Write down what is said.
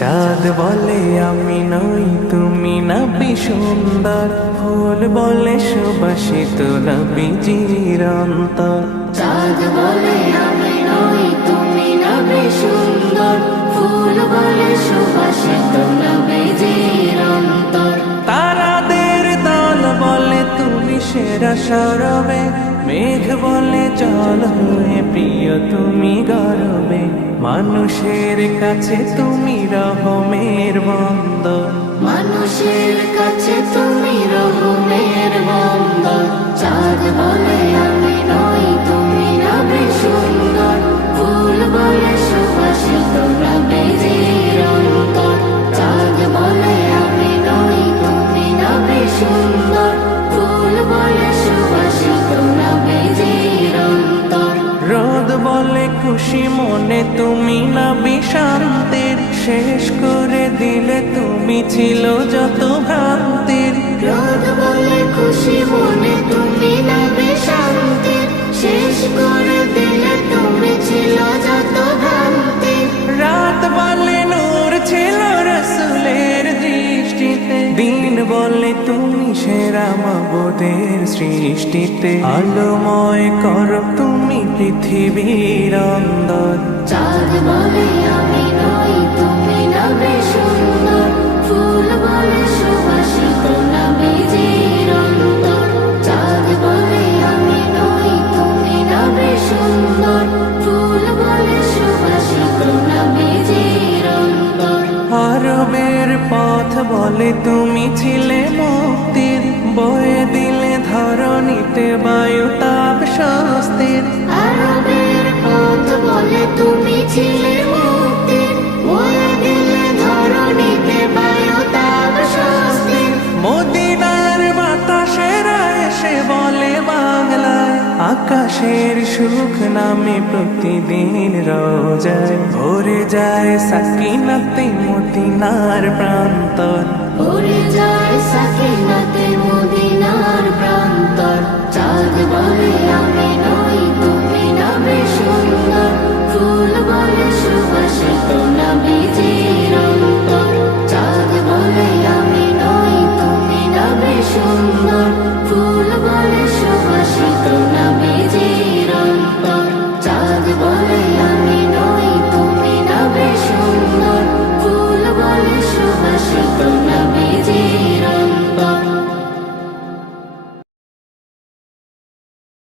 চাঁদ বলে আমি নই তুমি নবী সুন্দর, ফুল বলে সুবাসিত নবীজির অন্তর। চাঁদ বলে আমি নই তুমি নবী সুন্দর, ফুল বলে সুবাসিত নবীজির অন্তর। তারাদের দল বলে তুমি সেরা সরবে, মেঘ বলে জল হয়ে প্রিয় তুমি গর্বে। মানুষের কাছে তুমি রহমের বন্দর, মানুষের কাছে তুমি রহমের বন্দর। চাঁদ বলে আমি নই তুমি নবী সুন্দর, ফুল বলে সুবাসিত নবীজির অন্তর। চাঁদ বলে আমি নই তুমি নবী সুন্দর, ফুল বলে সুবাসিত নবীজির অন্তর। রোদ বলে খুশি মনে তুমি নবী শান্তির, শেষ করে দিলে তুমি ছিল যত ভ্রান্তির। রোদ বলে খুশি মনে তুমি নবী শান্তির, শেষ করে দিলে তুমি ছিল যত ভ্রান্তি। রাত বলে নূর ছিল রাসূলের দৃষ্টিতে, দিন বলে তুমি সেরা মাবুদের সৃষ্টিতে। আলোময় কর তুমি পৃথিবীর অন্দর। চাঁদ বলে আমি নই তুমি নবী সুন্দর, ফুল বলে সুবাসিত নবীজির অন্তর। চাঁদ বলে আমি নই তুমি নবী সুন্দর, ফুল বলে সুবাসিত নবীজির অন্তর। আরবের পথ বলে তুমি ছিলে মুক্তির, বয়ে দিলে ধরণীতে বায়ু তাপ স্বস্তির। আরবের পথ বলে তুমি ছিলে মুক্তির, বয়ে দিলে ধরণীতে বায়ু তাপ স্বস্তির। মদিনার বাতাসেরা এসে বলে বাংলায়, আকাশের সুখ নামে প্রতিদিন রোজায় ভরে যায় সাকিনাতে মদিনার প্রান্তর। ভরে যায় সাকিনাতে মদিনার প্রান্তর। চাঁদ বলে আমি নই তুমি নবী সুন্দর, ফুল বলে সুবাসিত নবীজি